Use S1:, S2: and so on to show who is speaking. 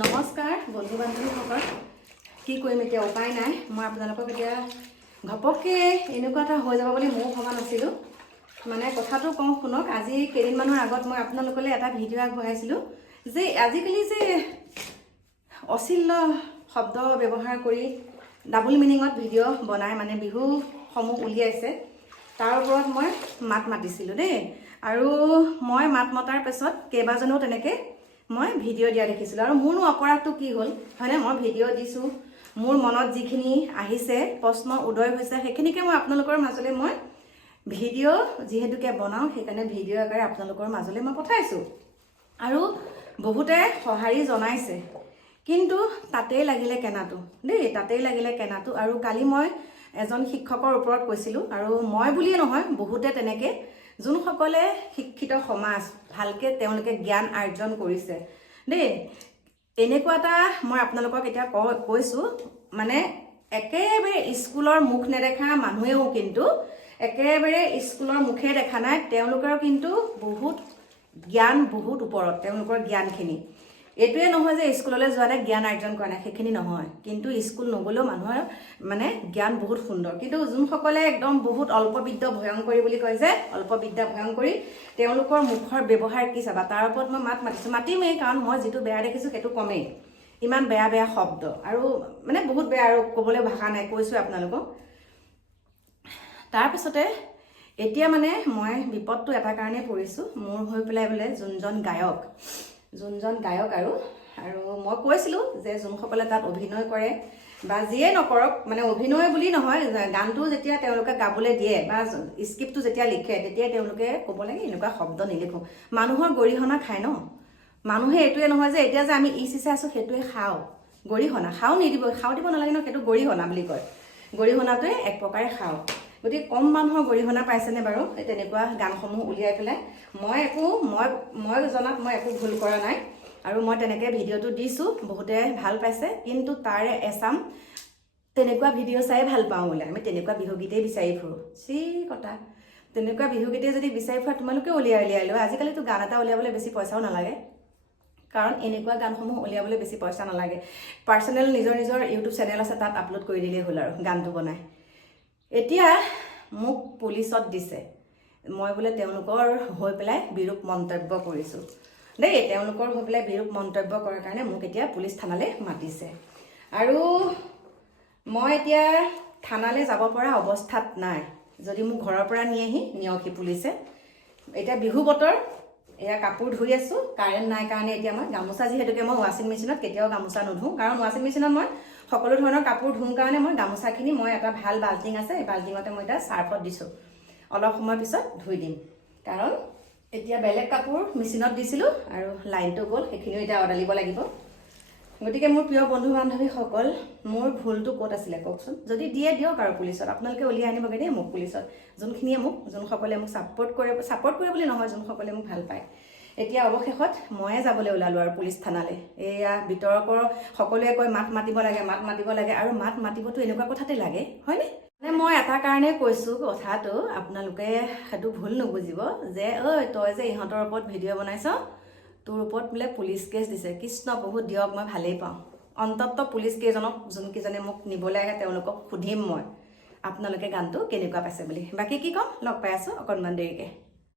S1: নমস্কাৰ বন্ধু বান্ধৱীসকল কি কৰিম এতিয়া উপায় নাই। মই আপোনালোকক এতিয়া ঘপককৈ এনেকুৱা এটা হৈ যাব বুলি ময়ো ভবা নাছিলোঁ। মানে কথাটো কওঁ শুনক আজি কেইদিনমানৰ আগত মই আপোনালোকলৈ এটা ভিডিঅ' আগবঢ়াইছিলোঁ যে আজিকালি যে অচিল্য শব্দ ব্যৱহাৰ কৰি ডাবল মিনিঙত ভিডিঅ' বনাই মানে বিহুসমূহ উলিয়াইছে তাৰ ওপৰত মই মাত মাতিছিলোঁ দেই। আৰু মই মাত মতাৰ পাছত কেইবাজনেও তেনেকৈ মই ভিডিঅ' দিয়া দেখিছিলোঁ আৰু মোৰনো অপৰাধটো কি হ'ল হয়নে? মই ভিডিঅ' দিছোঁ মোৰ মনত যিখিনি আহিছে প্ৰশ্ন উদয় হৈছে সেইখিনিকে মই আপোনালোকৰ মাজলৈ মই ভিডিঅ' যিহেতুকে বনাওঁ সেইকাৰণে ভিডিঅ' আকাৰে আপোনালোকৰ মাজলৈ মই পঠাইছোঁ। আৰু বহুতে সঁহাৰি জনাইছে কিন্তু তাতেই লাগিলে কেনাটো। দেই তাতেই লাগিলে কেনাটো। আৰু কালি মই এজন শিক্ষকৰ ওপৰত কৈছিলোঁ আৰু মই বুলিয়ে নহয় বহুতে তেনেকৈ যোনসকলে শিক্ষিত সমাজ ভালকৈ তেওঁলোকে জ্ঞান আৰ্জন কৰিছে। দেই এনেকুৱা এটা মই আপোনালোকক এতিয়া ক কৈছোঁ মানে একেবাৰে স্কুলৰ মুখ নেদেখা মানুহেও কিন্তু একেবাৰে স্কুলৰ মুখে দেখা নাই তেওঁলোকৰ কিন্তু বহুত জ্ঞান বহুত ওপৰত তেওঁলোকৰ জ্ঞানখিনি। এইটোৱে নহয় যে স্কুললৈ যোৱাতে জ্ঞান আৰ্জন কৰা নাই সেইখিনি নহয়। কিন্তু স্কুল নগ'লেও মানুহৰ মানে জ্ঞান বহুত সুন্দৰ। কিন্তু যোনসকলে একদম বহুত অল্পবিদ্য ভয়ংকৰী বুলি কয় যে অল্পবিদ্যা ভয়ংকৰী তেওঁলোকৰ মুখৰ ব্যৱহাৰ কি চাবা? তাৰ ওপৰত মই মাত মাতিছোঁ। মাতিমেই কাৰণ মই যিটো বেয়া দেখিছোঁ সেইটো কমেই। ইমান বেয়া বেয়া শব্দ। আৰু মানে বহুত বেয়া আৰু ক'বলৈ ভাষা নাই কৈছোঁ আপোনালোকক। তাৰপিছতে এতিয়া মানে মই বিপদটো এটা কাৰণেই পৰিছোঁ। মোৰ হৈ পেলাই বোলে যোনজন গায়ক যোনজন গায়ক আৰু আৰু মই কৈছিলোঁ যে যোনসকলে তাত অভিনয় কৰে বা যিয়ে নকৰক মানে অভিনয় বুলি নহয় গানটো যেতিয়া তেওঁলোকে গাবলৈ দিয়ে বা স্ক্ৰিপ্টটো যেতিয়া লিখে তেতিয়া তেওঁলোকে ক'ব লাগে এনেকুৱা শব্দ নিলিখোঁ। মানুহৰ গৰিহণা খায় ন? মানুহে এইটোৱে নহয় যে এতিয়া যে আমি ই চিচাই আছোঁ সেইটোৱে খাওঁ। গৰিহণা খাওঁ নিদিব খাওঁ দিব নালাগে ন সেইটো গৰিহণা বুলি কয়। গৰিহণাটোৱে এক প্ৰকাৰে খাওঁ। গতিকে কম মানুহৰ গৰিহণা পাইছেনে বাৰু? এই তেনেকুৱা গানসমূহ উলিয়াই পেলাই মই একো মই মই জনাত মই একো ভুল কৰা নাই আৰু মই তেনেকৈ ভিডিঅ'টো দিছোঁ বহুতে ভাল পাইছে। কিন্তু তাৰে এচাম তেনেকুৱা ভিডিঅ' চাই ভাল পাওঁ বোলে। আমি তেনেকুৱা বিহুগীতেই বিচাৰি ফুৰোঁ। চি কটা। তেনেকুৱা বিহুগীতেই যদি বিচাৰি ফুৰা তোমালোকে উলিয়াই উলিয়াই লোৱা। আজিকালিতো গান এটা উলিয়াবলৈ বেছি পইচাও নালাগে। কাৰণ এনেকুৱা গানসমূহ উলিয়াবলৈ বেছি পইচা নালাগে। পাৰ্চনেল নিজৰ নিজৰ ইউটিউব চেনেল আছে তাত আপলোড কৰি দিলেই হ'ল আৰু গানটো বনাই। এতিয়া মোক পুলিচত দিছে। মই বোলে তেওঁলোকৰ হৈ পেলাই বিৰূপ মন্তব্য কৰিছোঁ। দেই তেওঁলোকৰ হৈ পেলাই বিৰূপ মন্তব্য কৰাৰ কাৰণে মোক এতিয়া পুলিচ থানালৈ মাতিছে। আৰু মই এতিয়া থানালৈ যাব পৰা অৱস্থাত নাই। যদি মোক ঘৰৰ পৰা নিয়েহি নিয়কহি পুলিচে। এতিয়া বিহু বতৰ এয়া কাপোৰ ধুই আছোঁ কাৰেণ্ট নাই কাৰণে এতিয়া মই। গামোচা যিহেতুকে মই ৱাশ্বিং মেচিনত কেতিয়াও গামোচা নুধোঁ। কাৰণ ৱাশ্বিং মেচিনত মই সকলো ধৰণৰ কাপোৰ ধুওঁ কাৰণে মই গামোচাখিনি মই এটা ভাল বাল্টিং আছে এই বাল্টিঙতে মই এতিয়া চাৰ্ফত দিছোঁ। অলপ সময় পিছত ধুই দিম। কাৰণ এতিয়া বেলেগ কাপোৰ মেচিনত দিছিলোঁ আৰু লাইনটো গ'ল সেইখিনিও এতিয়া অদালিব লাগিব। গতিকে মোৰ প্ৰিয় বন্ধু বান্ধৱীসকল মোৰ ভুলটো ক'ত আছিলে কওকচোন? যদি দিয়ে দিয়ক আৰু পুলিচত। আপোনালোকে উলিয়াই আনিবগৈ দেই মোক পুলিচত। যোনখিনিয়ে মোক যোনসকলে মোক ছাপোৰ্ট কৰে ছাপোৰ্ট কৰে বুলি নহয় যোনসকলে মোক ভাল পায়। এতিয়া অৱশেষত ময়ে যাবলৈ ওলালোঁ আৰু পুলিচ থানালৈ। এয়া বিতৰ্কৰ সকলোৱে কয় মাত মাতিব লাগে মাত মাতিব লাগে আৰু মাত মাতিবতো এনেকুৱা কথাতে লাগে হয়নে? মানে মই এটা কাৰণে কৈছোঁ কথাটো আপোনালোকে সেইটো ভুল নুবুজিব যে ঐ তই যে ইহঁতৰ ওপৰত ভিডিঅ' বনাইছ তোৰ ওপৰত বোলে পুলিচ কেছ দিছে। কৃষ্ণ বহুত দিয়ক মই ভালেই পাওঁ। অন্তত পুলিচ কেইজনক যোনকেইজনে মোক নিবলৈ আহে তেওঁলোকক সুধিম মই। আপোনালোকে গানটো কেনেকুৱা পাইছে বুলি। বাকী কি ক'ম? লগ পাই আছোঁ অকণমান দেৰিকৈ।